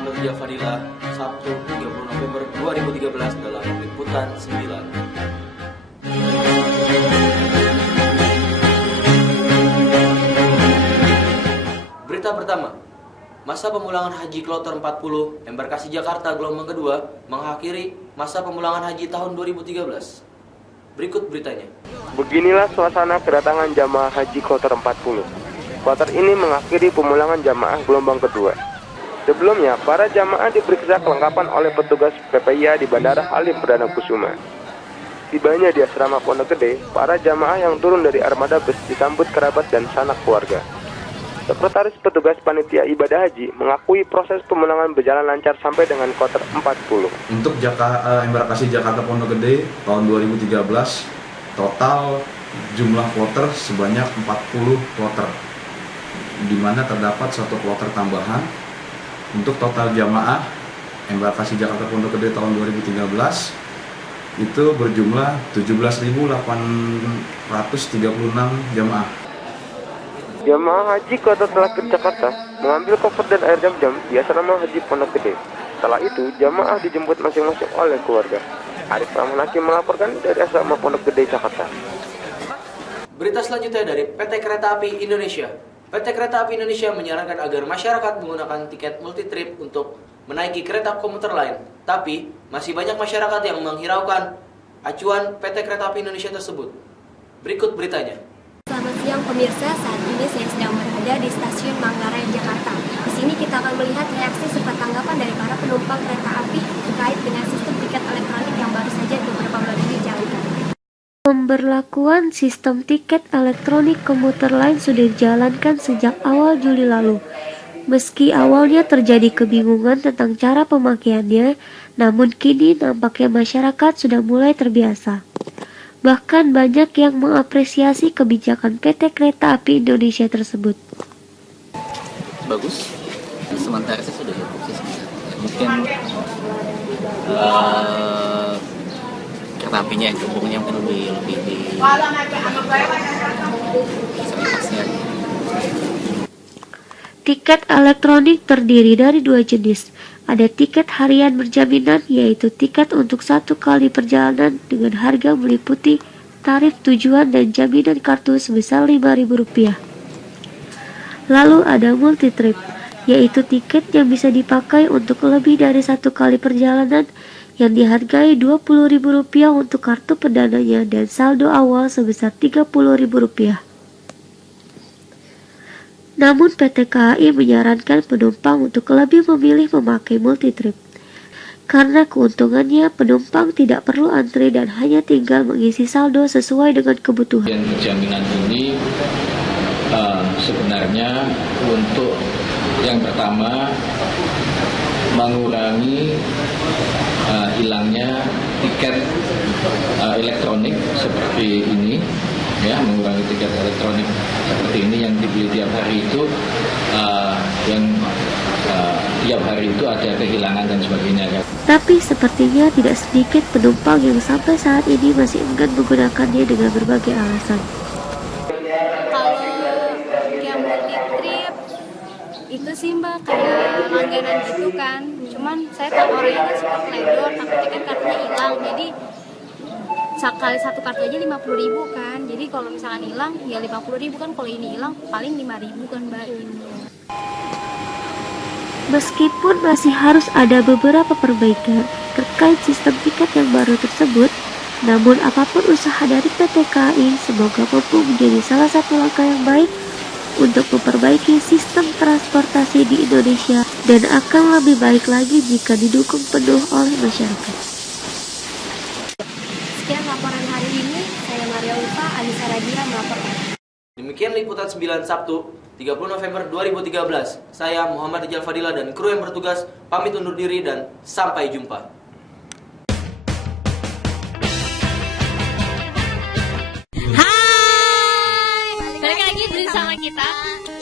Muhammad Rijal Fadila, Sabtu 30 November 2013 dalam Liputan 9. Berita pertama, masa pemulangan haji kloter 40 embarkasi Jakarta gelombang kedua mengakhiri masa pemulangan haji tahun 2013. Berikut beritanya. Beginilah suasana kedatangan jamaah haji kloter 40. Kloter ini mengakhiri pemulangan jamaah gelombang kedua. Sebelumnya, para jamaah diperiksa kelengkapan oleh petugas PPIA di Bandara Halim Perdana Kusuma. Tibanya di asrama Pondok Gede, para jamaah yang turun dari armada bus disambut kerabat dan sanak keluarga. Sekretaris petugas panitia ibadah haji mengakui proses pemulangan berjalan lancar sampai dengan kloter 40. Untuk embarkasi Jakarta Pondok Gede tahun 2013, total jumlah kloter sebanyak 40 kloter, di mana terdapat satu kloter tambahan. Untuk total jamaah embarkasi Jakarta Pondok Gede tahun 2013 itu berjumlah 17.836 jamaah. Jamaah haji kloter terakhir Jakarta mengambil koper dan air jam-jam di asrama haji Pondok Gede. Setelah itu, jamaah dijemput masing-masing oleh keluarga. Arif Rahman Hakim melaporkan dari asrama Pondok Gede, Jakarta. Berita selanjutnya dari PT Kereta Api Indonesia. PT Kereta Api Indonesia menyarankan agar masyarakat menggunakan tiket multi-trip untuk menaiki kereta komuter lain. Tapi, masih banyak masyarakat yang menghiraukan acuan PT Kereta Api Indonesia tersebut. Berikut beritanya. Selamat siang pemirsa, saat ini saya sedang berada di stasiun Manggarai, Jakarta. Di sini kita akan melihat reaksi serta tanggapan dari para penumpang kereta api terkait dengan sistem tiket elektronik yang baru saja beberapa bulan ini dijalankan. Pemberlakuan sistem tiket elektronik komuter lain sudah dijalankan sejak awal Juli lalu. Meski awalnya terjadi kebingungan tentang cara pemakaiannya, namun kini nampaknya masyarakat sudah mulai terbiasa. Bahkan banyak yang mengapresiasi kebijakan PT Kereta Api Indonesia tersebut. Bagus. Sementara saya sudah cukup sih sebenarnya. Mungkin kereta apinya, gerbongnya mungkin lebih di fasilitasnya. Tiket elektronik terdiri dari dua jenis. Ada tiket harian berjaminan, yaitu tiket untuk satu kali perjalanan dengan harga meliputi tarif tujuan dan jaminan kartu sebesar Rp5.000. Lalu ada multi trip, yaitu tiket yang bisa dipakai untuk lebih dari satu kali perjalanan yang dihargai Rp20.000 untuk kartu perdananya dan saldo awal sebesar Rp30.000. Namun PT KAI menyarankan penumpang untuk lebih memilih memakai multi-trip. Karena keuntungannya, penumpang tidak perlu antri dan hanya tinggal mengisi saldo sesuai dengan kebutuhan. Jaminan ini sebenarnya untuk yang pertama mengurangi hilangnya tiket elektronik seperti ini. Ya, mengurangi tiket elektronik seperti ini yang dibeli tiap hari itu, tiap hari itu ada kehilangan dan sebagainya. Tapi sepertinya tidak sedikit penumpang yang sampai saat ini masih enggan menggunakannya dengan berbagai alasan. Kalau yang multi-trip itu sih Mbak kayak langganan gitu kan. Cuman saya kan orangnya kan suka teledor, takutnya kan kartunya hilang. Jadi sekali satu kartu aja 50.000 kan, jadi kalau misalkan hilang ya 50.000 kan, kalau ini hilang paling 5.000 kan Mbak. Meskipun masih harus ada beberapa perbaikan terkait sistem tiket yang baru tersebut, namun apapun usaha dari PT KAI semoga mampu menjadi salah satu langkah yang baik untuk memperbaiki sistem transportasi di Indonesia dan akan lebih baik lagi jika didukung penuh oleh masyarakat. Sekian laporan hari ini, saya Maria Ulfa, Anissa Radira melaporkan. Demikian Liputan 9 Sabtu 30 November 2013. Saya Muhammad Rijal Fadila dan kru yang bertugas pamit undur diri dan sampai jumpa. Hai, balik lagi bersama kita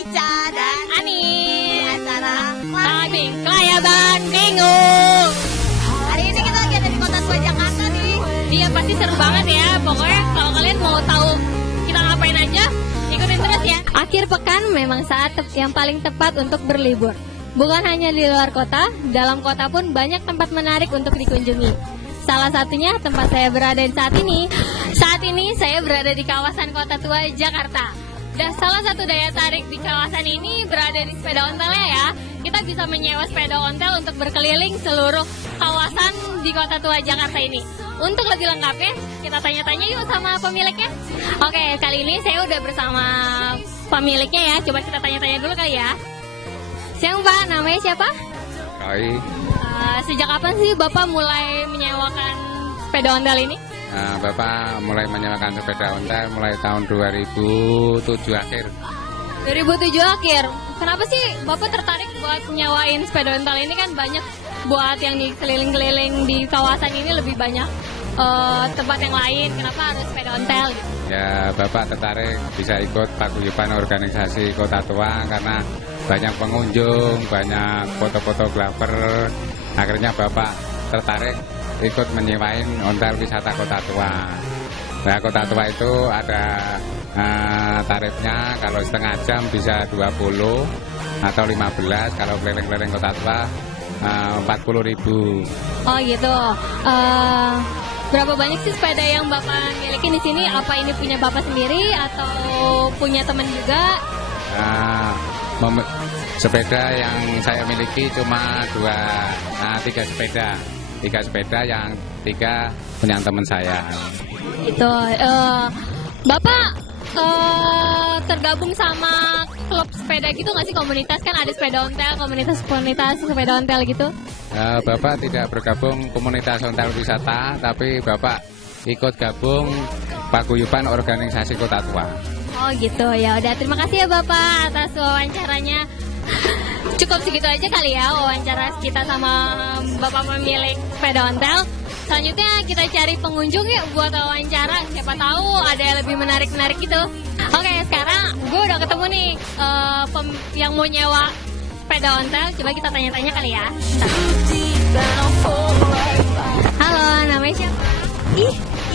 Ica dan Ani di acara Kelayaban Minggu. Hari ini kita lagi ada di kota tua Jakarta nih. Iya, pasti seru banget ya. Pokoknya kalau kalian mau tahu kita ngapain aja, ikutin terus ya. Akhir pekan memang saat yang paling tepat untuk berlibur. Bukan hanya di luar kota, dalam kota pun banyak tempat menarik untuk dikunjungi. Salah satunya tempat saya berada saat ini. Saat ini saya berada di kawasan Kota Tua, Jakarta. Dan salah satu daya tarik di kawasan ini berada di sepeda ontelnya ya. Kita bisa menyewa sepeda ontel untuk berkeliling seluruh kawasan di Kota Tua, Jakarta ini. Untuk lebih lengkapnya, kita tanya-tanya yuk sama pemiliknya. Oke, kali ini saya udah bersama pemiliknya ya. Coba kita tanya-tanya dulu kali ya. Siang Pak, namanya siapa? Roy. Sejak kapan sih Bapak mulai menyewakan sepeda ontel ini? Bapak mulai menyewakan sepeda ontel mulai tahun 2007 akhir. 2007 akhir. Kenapa sih Bapak tertarik buat nyewain sepeda ontel ini? Kan banyak buat yang di keliling-keliling di kawasan ini lebih banyak tempat yang lain. Kenapa harus sepeda ontel gitu? Ya, Bapak tertarik bisa ikut paguyuban organisasi Kota Tua karena banyak pengunjung, banyak foto-fotografer. Akhirnya Bapak tertarik ikut menyewain ontel wisata Kota Tua. Nah, Kota Tua itu ada tarifnya, kalau setengah jam bisa 20 atau 15, kalau keliling-keliling Kota Tua 40.000. Oh gitu. Berapa banyak sih sepeda yang Bapak miliki di sini? Apa ini punya Bapak sendiri atau punya teman juga? Sepeda yang saya miliki cuma 3 sepeda. 3 sepeda yang 3 punya teman saya. Itu Bapak tergabung sama klub sepeda gitu nggak sih? Komunitas kan ada sepeda ontel, komunitas sepeda ontel gitu. Bapak tidak bergabung komunitas ontel wisata, tapi Bapak ikut gabung paguyuban organisasi Kota Tua. Oh gitu ya, udah terima kasih ya Bapak atas wawancaranya. Cukup segitu aja kali ya wawancara kita sama Bapak pemilik sepeda ontel. Selanjutnya kita cari pengunjung yuk buat wawancara. Siapa tahu ada yang lebih menarik-menarik gitu. Oke, sekarang gue udah ketemu nih yang mau nyewa sepeda ontel. Coba kita tanya-tanya kali ya. Halo, namanya siapa?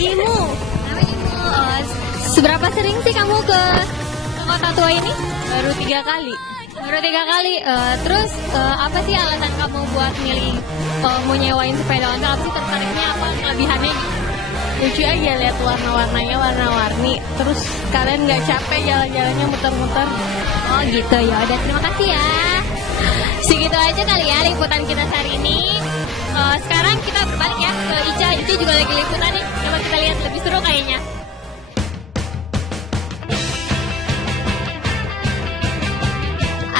Imu. Namanya Imu. Seberapa sering sih kamu ke Kota Tua ini? Baru 3 kali. Baru 3 kali. Terus apa sih alasan kamu buat milih mau nyewain sepeda ontel? Apa sih tertariknya, apa kelebihannya? Lucu aja lihat warna-warnanya, warna-warni. Terus kalian nggak capek jalan-jalannya muter-muter. Oh gitu ya. Udah terima kasih ya. Segitu aja kali ya liputan kita hari ini. Sekarang kita berbalik ya ke Ica. Ica juga lagi liputan nih. Coba kita lihat lebih seru kayaknya.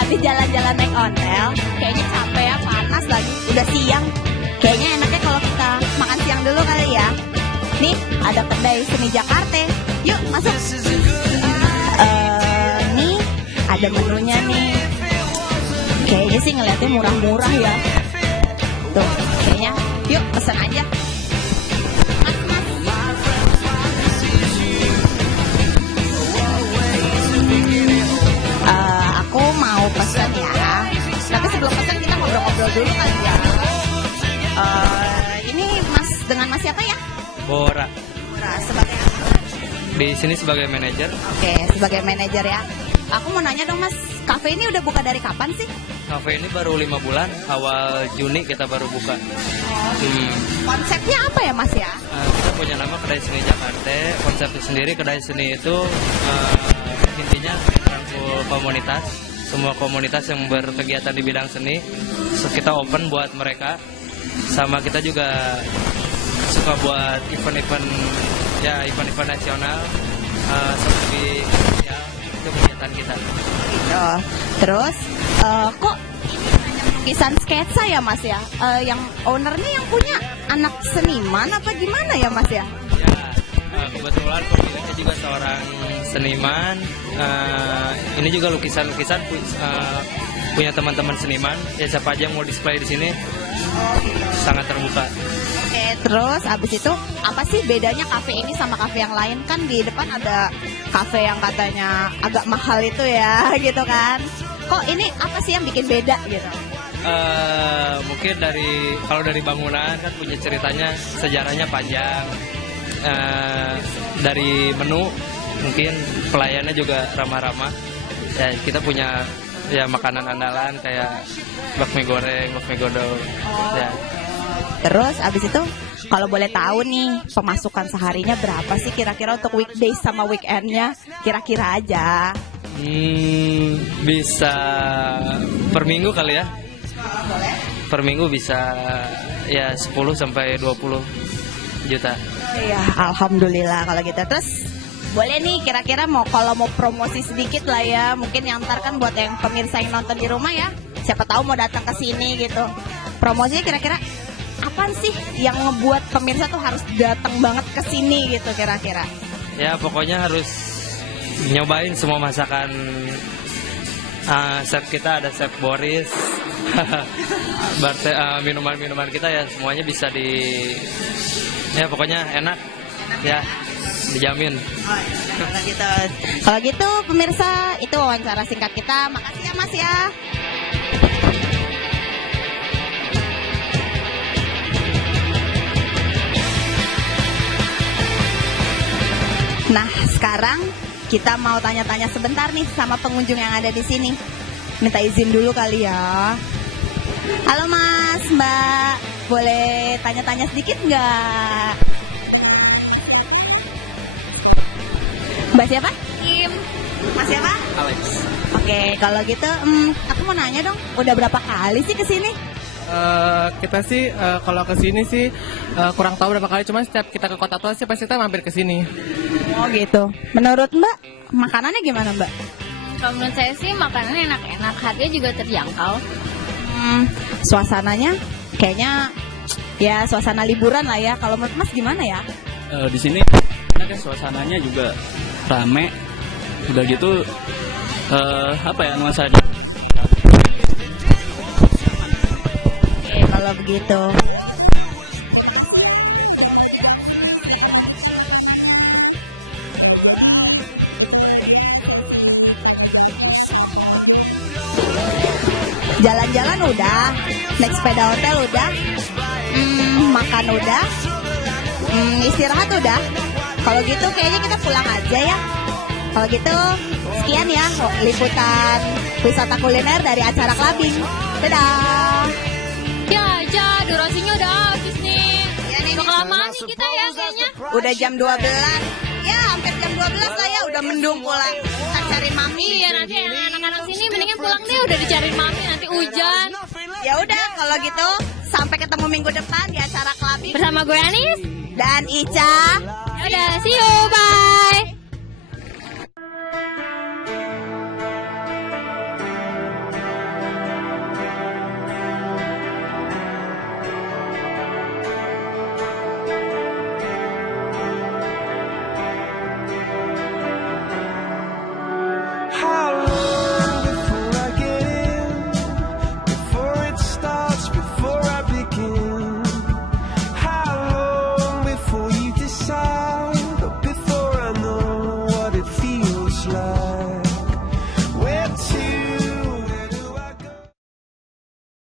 Habis jalan-jalan naik ontel, kayaknya capek ya, panas lagi, udah siang. Kayaknya enaknya kalau kita makan siang dulu kali ya. Nih, ada kedai seni Jakarta. Yuk, masuk. Nih, ada menunya nih. Kayaknya sih ngeliatnya murah-murah ya. Tuh, kayaknya. Yuk, pesan aja. Aku mau pesan ya. Tapi sebelum pesan kita ngobrol-ngobrol dulu kali ya. Ini Mas dengan Mas siapa ya? Bora. Bora sebagai apa? Di sini sebagai manajer. Oke, sebagai manajer ya. Aku mau nanya dong Mas, kafe ini udah buka dari kapan sih? Kafe ini baru 5 bulan, awal Juni kita baru buka. Konsepnya apa ya Mas ya? Kita punya nama Kedai Seni Jakarta. Konsepnya sendiri Kedai Seni itu intinya merangkul komunitas. Semua komunitas yang berkegiatan di bidang seni, kita open buat mereka. Sama kita juga suka buat event-event nasional seperti ya, itu kegiatan kita. Oh, terus kok ini hanya lukisan sketsa ya Mas ya? Yang ownernya yang punya anak seniman apa gimana ya Mas ya? Ya, kebetulan pemiliknya juga seorang seniman. Ini juga lukisan-lukisan punya teman-teman seniman. Ya siapa aja yang mau display di sini sangat terbuka. Oke, terus abis itu apa sih bedanya kafe ini sama kafe yang lain? Kan di depan ada kafe yang katanya agak mahal itu ya, gitu kan? Kok ini apa sih yang bikin beda gitu? Mungkin kalau dari bangunan kan punya ceritanya, sejarahnya panjang. Dari menu mungkin pelayannya juga ramah-ramah. Ya, kita punya ya makanan andalan kayak bakmi goreng, bakmi godong. Ya. Terus abis itu kalau boleh tahu nih pemasukan seharinya berapa sih kira-kira untuk weekdays sama weekendnya? Kira-kira aja. Bisa per minggu kali ya. Per minggu bisa ya 10 sampai 20 juta. Iya, alhamdulillah kalau gitu. Terus boleh nih kira-kira kalau mau promosi sedikit lah ya, mungkin yang ntar kan buat yang pemirsa yang nonton di rumah ya, siapa tahu mau datang ke sini gitu. Promosinya kira-kira apa sih yang ngebuat pemirsa tuh harus datang banget ke sini gitu kira-kira? Ya pokoknya harus nyobain semua masakan chef kita, ada chef Boris. Minuman-minuman kita ya semuanya bisa ya pokoknya enak ya, dijamin. Kalau gitu pemirsa, itu wawancara singkat kita. Makasih ya Mas ya. Nah, sekarang kita mau tanya-tanya sebentar nih sama pengunjung yang ada di sini. Minta izin dulu kali ya. Halo Mas, Mbak, boleh tanya-tanya sedikit nggak? Mbak siapa? Kim. Mas siapa? Alex. Oke, kalau gitu aku mau nanya dong, udah berapa kali sih kesini? Kita sih kalau kesini sih kurang tahu berapa kali, cuman setiap kita ke Kota Tua sih pasti kita mampir ke sini. Oh gitu. Menurut Mbak, makanannya gimana Mbak? Kalau menurut saya sih makanannya enak-enak, harganya juga terjangkau. Suasananya kayaknya ya suasana liburan lah ya. Kalau menurut Mas gimana ya? Di sini kan suasananya juga rame. Udah gitu apa ya nuansanya? Oke, kalau begitu. Jalan-jalan udah, naik sepeda hotel udah, makan udah, istirahat udah. Kalau gitu kayaknya kita pulang aja ya. Kalau gitu sekian ya liputan wisata kuliner dari acara clubbing. Dadah. Ya aja, durasinya udah habis nih. Udah kelamaan nih kita ya kayaknya. Udah jam 12. Ya hampir jam 12 lah ya, udah mendung pulang. Kita cari mami. Iya, nanti anak-anak sini mendingan pulang deh, udah dicari mami, nanti hujan. Ya udah kalau gitu sampai ketemu minggu depan di acara clubbing bersama gue Anis dan Ica. Udah, see you, bye.